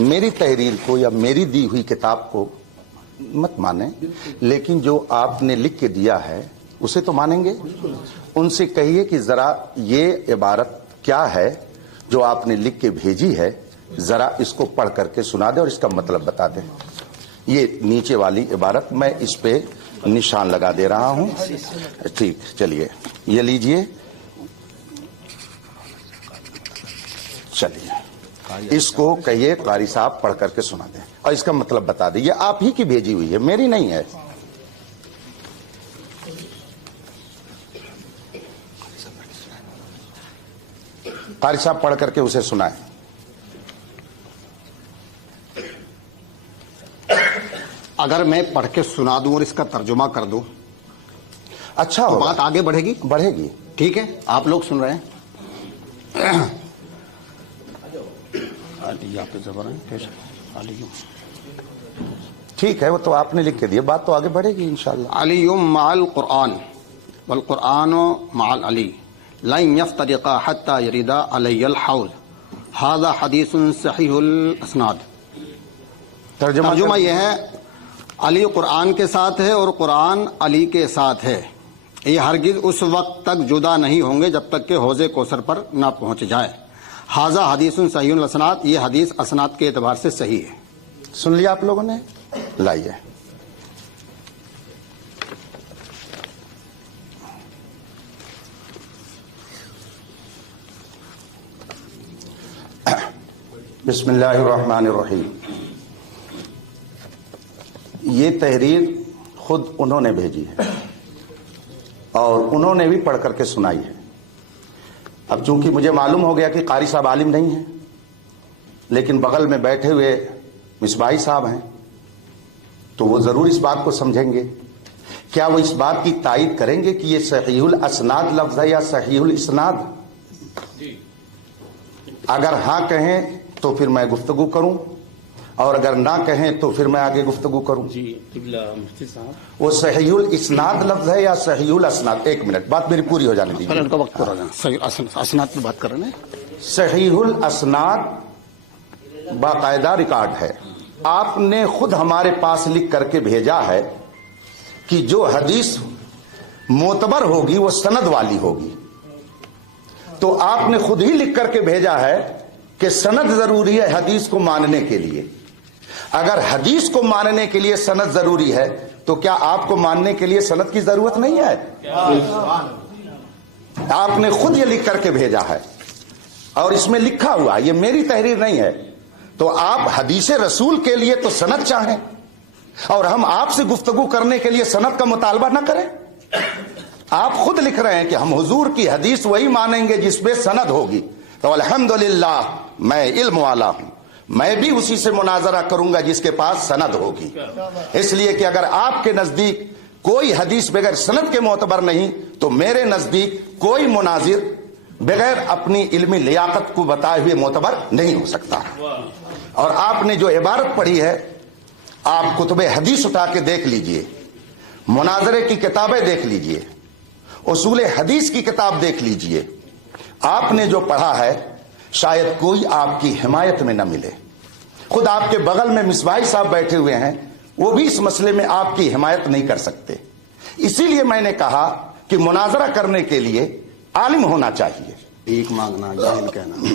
میری تحریر کو یا میری دی ہوئی کتاب کو مت مانیں، لیکن جو آپ نے لکھ کے دیا ہے اسے تو مانیں گے۔ ان سے کہیے کہ ذرا یہ عبارت کیا ہے جو آپ نے لکھ کے بھیجی ہے، ذرا اس کو پڑھ کر کے سنا دیں اور اس کا مطلب بتا دیں۔ یہ نیچے والی عبارت میں اس پہ نشان لگا دے رہا ہوں۔ ٹھیک، چلیے یہ لیجئے، چلیے اس کو کہیے قاری صاحب پڑھ کر کے سنا دیں اور اس کا مطلب بتا دیں۔ یہ آپ ہی کی بھیجی ہوئی ہے، میری نہیں ہے۔ قاری صاحب پڑھ کر کے اسے سنائیں۔ اگر میں پڑھ کے سنا دوں اور اس کا ترجمہ کر دوں اچھا تو ہوگا، بات آگے بڑھے گی؟ بڑھے گی۔ ٹھیک ہے، آپ لوگ سن رہے ہیں؟ ٹھیک ہے، وہ تو آپ نے لکھ کے دیا، بات تو آگے بڑھے گی انشاءاللہ۔ علی مع القرآن والقرآن مع العلی لن يفترقا حتى يردا علی الحوض هذا حدیث صحیح الاسناد۔ ترجمہ یہ ہے، علی قرآن کے ساتھ ہے اور قرآن علی کے ساتھ ہے، یہ ہرگز اس وقت تک جدا نہیں ہوں گے جب تک کہ حوض کوثر پر نہ پہنچ جائے۔ ھذا حدیث صحیح الاسناد، یہ حدیث اسناد کے اعتبار سے صحیح ہے۔ سن لیا آپ لوگوں نے؟ لائیے۔ بسم اللہ الرحمن الرحیم۔ یہ تحریر خود انہوں نے بھیجی ہے اور انہوں نے بھی پڑھ کر کے سنائی ہے۔ اب چونکہ مجھے معلوم ہو گیا کہ قاری صاحب عالم نہیں ہیں، لیکن بغل میں بیٹھے ہوئے مصباحی صاحب ہیں تو وہ ضرور اس بات کو سمجھیں گے۔ کیا وہ اس بات کی تائید کریں گے کہ یہ صحیح الاسناد لفظ ہے یا صحیح الاسناد؟ اگر ہاں کہیں تو پھر میں گفتگو کروں، اور اگر نہ کہیں تو پھر میں آگے گفتگو کروں۔ مفتی صاحب، وہ صحیح الاسناد لفظ ہے یا صحیح الاسناد؟ ایک منٹ، بات میری پوری ہو جانے دیجیے۔ ان کا وقت پورا ہو جانا۔ صحیح اسناد پہ بات کر رہے ہیں۔ صحیح الاسناد باقاعدہ ریکارڈ ہے، آپ نے خود ہمارے پاس لکھ کر کے بھیجا ہے کہ جو حدیث معتبر ہوگی وہ سند والی ہوگی، تو آپ نے خود ہی لکھ کر کے بھیجا ہے کہ سند ضروری ہے حدیث کو ماننے کے لیے۔ اگر حدیث کو ماننے کے لیے سند ضروری ہے تو کیا آپ کو ماننے کے لیے سند کی ضرورت نہیں ہے؟ آپ نے خود یہ لکھ کر کے بھیجا ہے اور اس میں لکھا ہوا، یہ میری تحریر نہیں ہے۔ تو آپ حدیث رسول کے لیے تو سند چاہیں اور ہم آپ سے گفتگو کرنے کے لیے سند کا مطالبہ نہ کریں۔ آپ خود لکھ رہے ہیں کہ ہم حضور کی حدیث وہی مانیں گے جس پہ سند ہوگی، تو الحمدللہ میں علم والا ہوں، میں بھی اسی سے مناظرہ کروں گا جس کے پاس سند ہوگی۔ اس لیے کہ اگر آپ کے نزدیک کوئی حدیث بغیر سند کے معتبر نہیں تو میرے نزدیک کوئی مناظر بغیر اپنی علمی لیاقت کو بتائے ہوئے معتبر نہیں ہو سکتا۔ اور آپ نے جو عبارت پڑھی ہے، آپ کتب حدیث اٹھا کے دیکھ لیجئے، مناظرے کی کتابیں دیکھ لیجئے، اصول حدیث کی کتاب دیکھ لیجئے، آپ نے جو پڑھا ہے شاید کوئی آپ کی حمایت میں نہ ملے۔ خود آپ کے بغل میں مصباحی صاحب بیٹھے ہوئے ہیں، وہ بھی اس مسئلے میں آپ کی حمایت نہیں کر سکتے۔ اسی لیے میں نے کہا کہ مناظرہ کرنے کے لیے عالم ہونا چاہیے۔ ایک مانگنا، جاہل کہنا۔